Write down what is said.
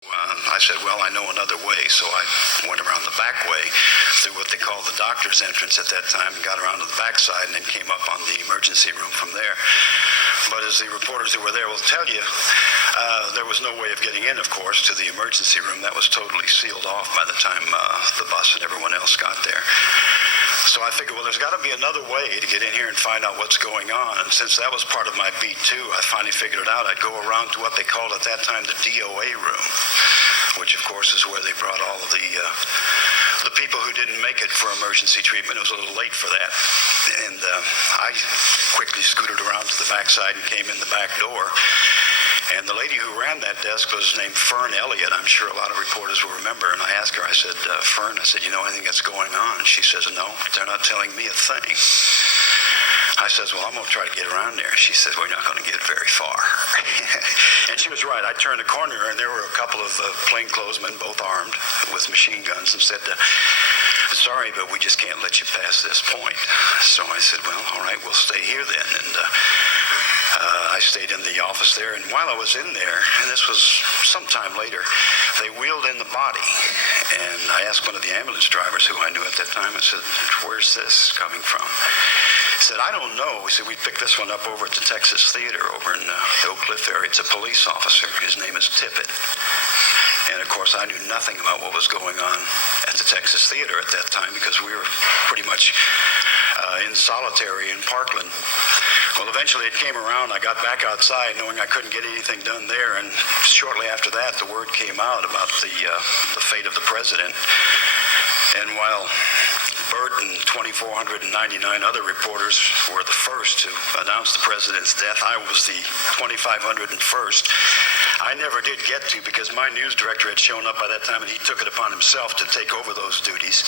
I said, well, I know another way, so I went around the back way through what they call the doctor's entrance at that time and got around to the backside and then came up on the emergency room from there. But as the reporters who were there will tell you, there was no way of getting in, of course, to the emergency room. That was totally sealed off by the time the bus and everyone else got there. So I figured, well, there's got to be another way to get in here and find out what's going on. And since that was part of my beat, too, I finally figured it out. I'd go around to what they called at that time the DOA room, which, of course, is where they brought all of the people who didn't make it for emergency treatment. It was a little late for that. And I quickly scooted around to the backside and came in the back door. And the lady who ran that desk was named Fern Elliott. I'm sure a lot of reporters will remember. And I asked her, I said, Fern, I said, you know anything that's going on? And she says, no, they're not telling me a thing. I says, well, I'm going to try to get around there. She says, well, you're not going to get very far. And she was right. I turned the corner, and there were a couple of plainclothesmen, both armed with machine guns, and said, sorry, but we just can't let you pass this point. So I said, well, all right, we'll stay here then. And I stayed in the office there, and while I was in there, and this was sometime later, they wheeled in the body. And I asked one of the ambulance drivers who I knew at that time, I said, where's this coming from? He said, I don't know. He said, we picked this one up over at the Texas Theater over in the Oak Cliff area. It's a police officer. His name is Tippett. And, of course, I knew nothing about what was going on at the Texas Theater at that time because we were pretty much in solitary in Parkland. Well, eventually it came around. I got back outside knowing I couldn't get anything done there. And shortly after that, the word came out about the fate of the president. And while Bert and 2,499 other reporters were the first to announce the president's death, I was the 2,501st. I never did get to because my news director had shown up by that time and he took it upon himself to take over those duties.